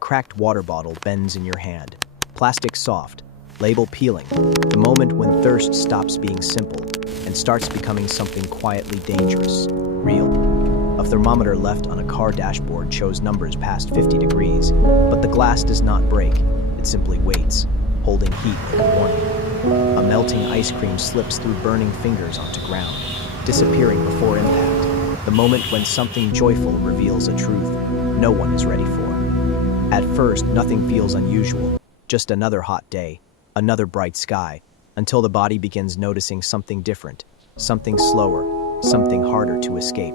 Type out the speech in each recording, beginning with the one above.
cracked water bottle bends in your hand. Plastic soft, label peeling. The moment when thirst stops being simple and starts becoming something quietly dangerous, real. A thermometer left on a car dashboard shows numbers past 50 degrees, but the glass does not break. It simply waits, holding heat like a warning. A melting ice cream slips through burning fingers onto ground, disappearing before impact. The moment when something joyful reveals a truth no one is ready for. At first, nothing feels unusual, just another hot day, another bright sky, until the body begins noticing something different, something slower, something harder to escape.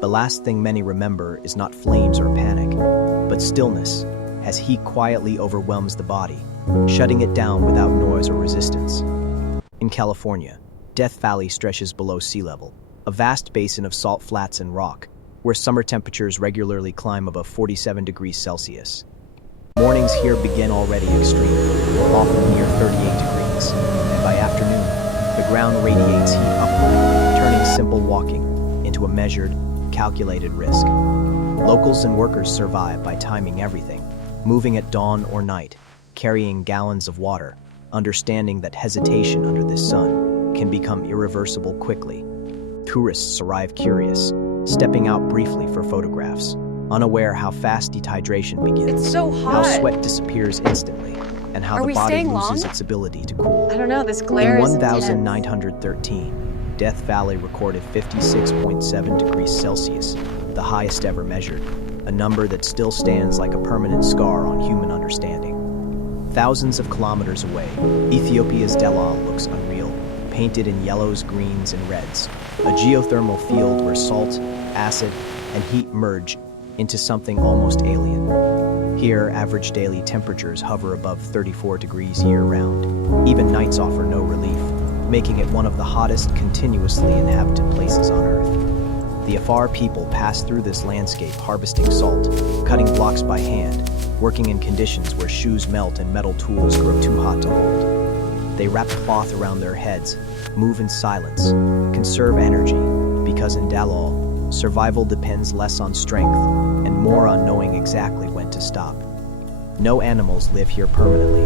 The last thing many remember is not flames or panic, but stillness, as heat quietly overwhelms the body, shutting it down without noise or resistance. In California, Death Valley stretches below sea level, a vast basin of salt flats and rock, where summer temperatures regularly climb above 47 degrees Celsius. Mornings here begin already extreme, often near 38 degrees, and by afternoon, the ground radiates heat upward, turning simple walking into a measured, calculated risk. Locals and workers survive by timing everything, moving at dawn or night, carrying gallons of water, understanding that hesitation under this sun can become irreversible quickly. Tourists arrive curious, stepping out briefly for photographs, unaware how fast dehydration begins, It's so how hot. sweat disappears instantly, and how Are the we body staying loses long? its ability to cool. I don't know, this glare In is intense. 1913, Death Valley recorded 56.7 degrees Celsius, the highest ever measured, a number that still stands like a permanent scar on human understanding. Thousands of kilometers away, Ethiopia's Delal looks unreal, painted in yellows, greens, and reds, a geothermal field where salt, acid, and heat merge into something almost alien. Here, average daily temperatures hover above 34 degrees year-round. Even nights offer no relief, making it one of the hottest continuously inhabited places on Earth. The Afar people pass through this landscape harvesting salt, cutting blocks by hand, working in conditions where shoes melt and metal tools grow too hot to hold. They wrap cloth around their heads, move in silence, conserve energy, because in Dalal, survival depends less on strength and more on knowing exactly when to stop. No animals live here permanently,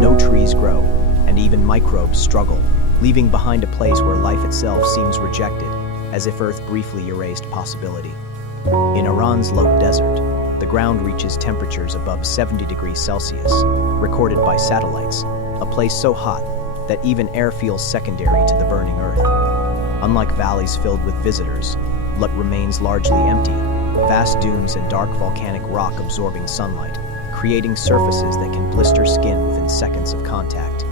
no trees grow, and even microbes struggle, leaving behind a place where life itself seems rejected, as if Earth briefly erased possibility. In Iran's Lut Desert, the ground reaches temperatures above 70 degrees Celsius, recorded by satellites, a place so hot that even air feels secondary to the burning Earth. Unlike valleys filled with visitors, Lut remains largely empty, vast dunes and dark volcanic rock absorbing sunlight, creating surfaces that can blister skin within seconds of contact.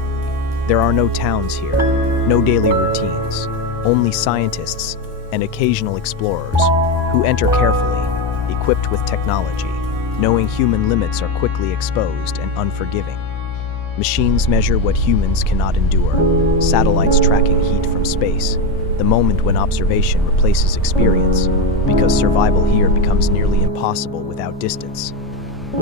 There are no towns here, no daily routines, only scientists and occasional explorers who enter carefully, equipped with technology, knowing human limits are quickly exposed and unforgiving. Machines measure what humans cannot endure, satellites tracking heat from space, the moment when observation replaces experience, because survival here becomes nearly impossible without distance.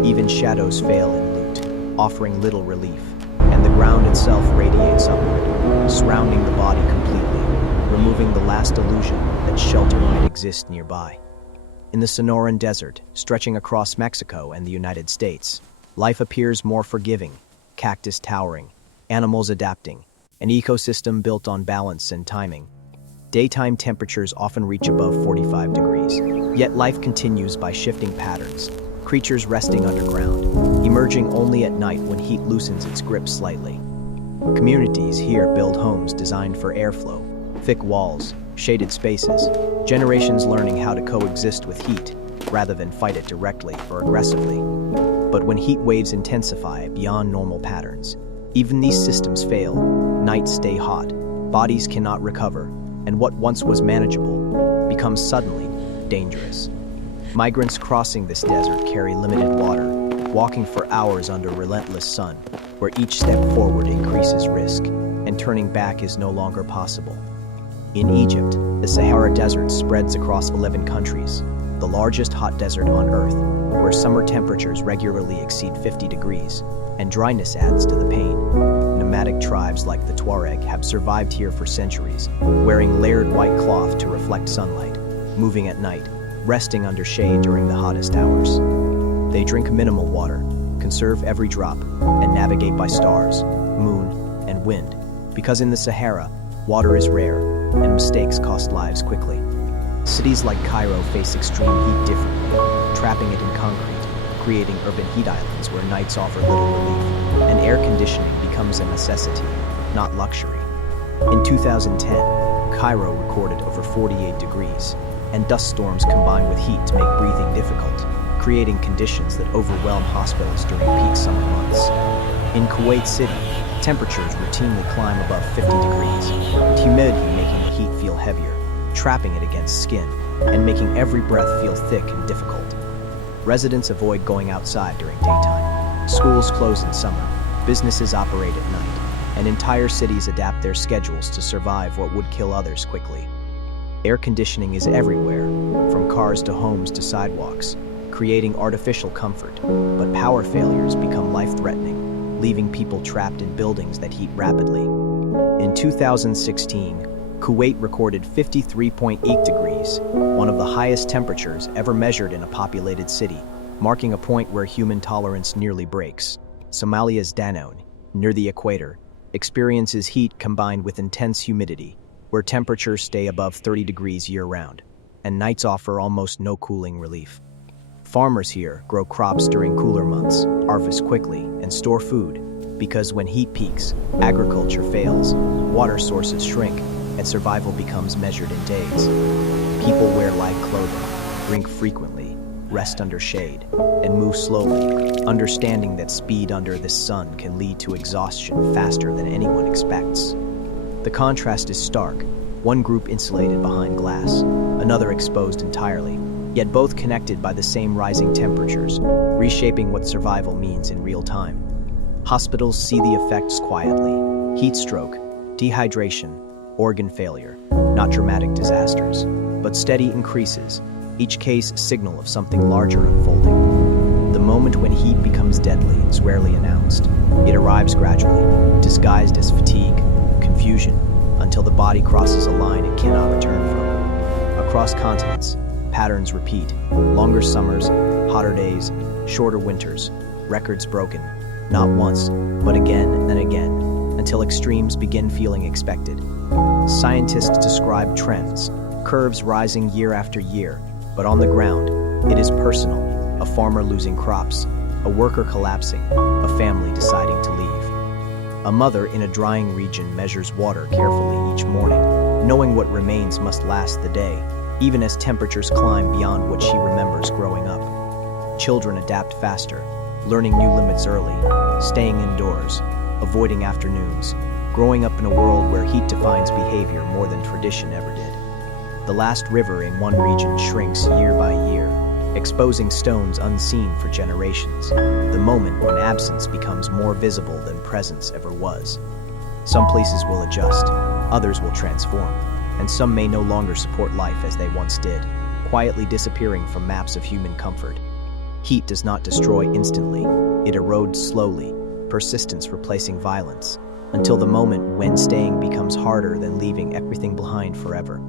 Even shadows fail in Lut, offering little relief, and the ground itself radiates upward, surrounding the body completely, removing the last illusion that shelter might exist nearby. In the Sonoran Desert, stretching across Mexico and the United States, life appears more forgiving, cactus towering, animals adapting, an ecosystem built on balance and timing. Daytime temperatures often reach above 45 degrees, yet life continues by shifting patterns, creatures resting underground, emerging only at night when heat loosens its grip slightly. Communities here build homes designed for airflow, thick walls, shaded spaces, generations learning how to coexist with heat rather than fight it directly or aggressively. But when heat waves intensify beyond normal patterns, even these systems fail, nights stay hot, bodies cannot recover, and what once was manageable becomes suddenly dangerous. Migrants crossing this desert carry limited water, walking for hours under relentless sun, where each step forward increases risk, and turning back is no longer possible. In Egypt, the Sahara Desert spreads across 11 countries, the largest hot desert on Earth, where summer temperatures regularly exceed 50 degrees, and dryness adds to the pain. Nomadic tribes like the Tuareg have survived here for centuries, wearing layered white cloth to reflect sunlight, moving at night, resting under shade during the hottest hours. They drink minimal water, conserve every drop, and navigate by stars, moon, and wind, because in the Sahara, water is rare, and mistakes cost lives quickly. Cities like Cairo face extreme heat differently, trapping it in concrete, creating urban heat islands where nights offer little relief, and air conditioning becomes a necessity, not luxury. In 2010, Cairo recorded over 48 degrees, and dust storms combine with heat to make breathing difficult, creating conditions that overwhelm hospitals during peak summer months. In Kuwait City, temperatures routinely climb above 50 degrees, with humidity making the heat feel heavier, trapping it against skin, and making every breath feel thick and difficult. Residents avoid going outside during daytime. Schools close in summer, businesses operate at night, and entire cities adapt their schedules to survive what would kill others quickly. Air conditioning is everywhere, from cars to homes to sidewalks, creating artificial comfort, but power failures become life-threatening, leaving people trapped in buildings that heat rapidly. In 2016, Kuwait recorded 53.8 degrees, one of the highest temperatures ever measured in a populated city, marking a point where human tolerance nearly breaks. Somalia's Danone, near the equator, experiences heat combined with intense humidity, where temperatures stay above 30 degrees year-round, and nights offer almost no cooling relief. Farmers here grow crops during cooler months, harvest quickly, and store food, because when heat peaks, agriculture fails, water sources shrink, and survival becomes measured in days. People wear light clothing, drink frequently, rest under shade, and move slowly, understanding that speed under the sun can lead to exhaustion faster than anyone expects. The contrast is stark, one group insulated behind glass, another exposed entirely, yet both connected by the same rising temperatures, reshaping what survival means in real time. Hospitals see the effects quietly: heat stroke, dehydration, organ failure, not dramatic disasters, but steady increases, each case a signal of something larger unfolding. The moment when heat becomes deadly is rarely announced. It arrives gradually, disguised as fatigue, confusion, until the body crosses a line it cannot return from. Across continents, patterns repeat: longer summers, hotter days, shorter winters, records broken, not once, but again and again, until extremes begin feeling expected. Scientists describe trends, curves rising year after year, but on the ground, it is personal: a farmer losing crops, a worker collapsing, a family deciding to leave. A mother in a drying region measures water carefully each morning, knowing what remains must last the day, even as temperatures climb beyond what she remembers growing up. Children adapt faster, learning new limits early, staying indoors, avoiding afternoons, growing up in a world where heat defines behavior more than tradition ever did. The last river in one region shrinks year by year, exposing stones unseen for generations, the moment when absence becomes more visible than presence ever was. Some places will adjust, others will transform, and some may no longer support life as they once did, quietly disappearing from maps of human comfort. Heat does not destroy instantly, it erodes slowly, persistence replacing violence, until the moment when staying becomes harder than leaving everything behind forever.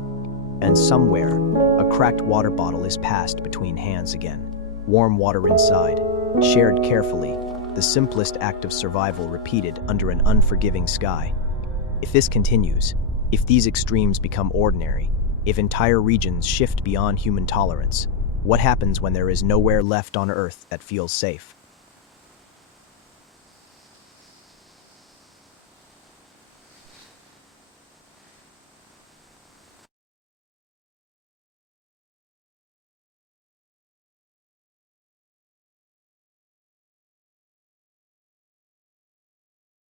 And somewhere, a cracked water bottle is passed between hands again, warm water inside, shared carefully, the simplest act of survival repeated under an unforgiving sky. If this continues, if these extremes become ordinary, if entire regions shift beyond human tolerance, what happens when there is nowhere left on Earth that feels safe?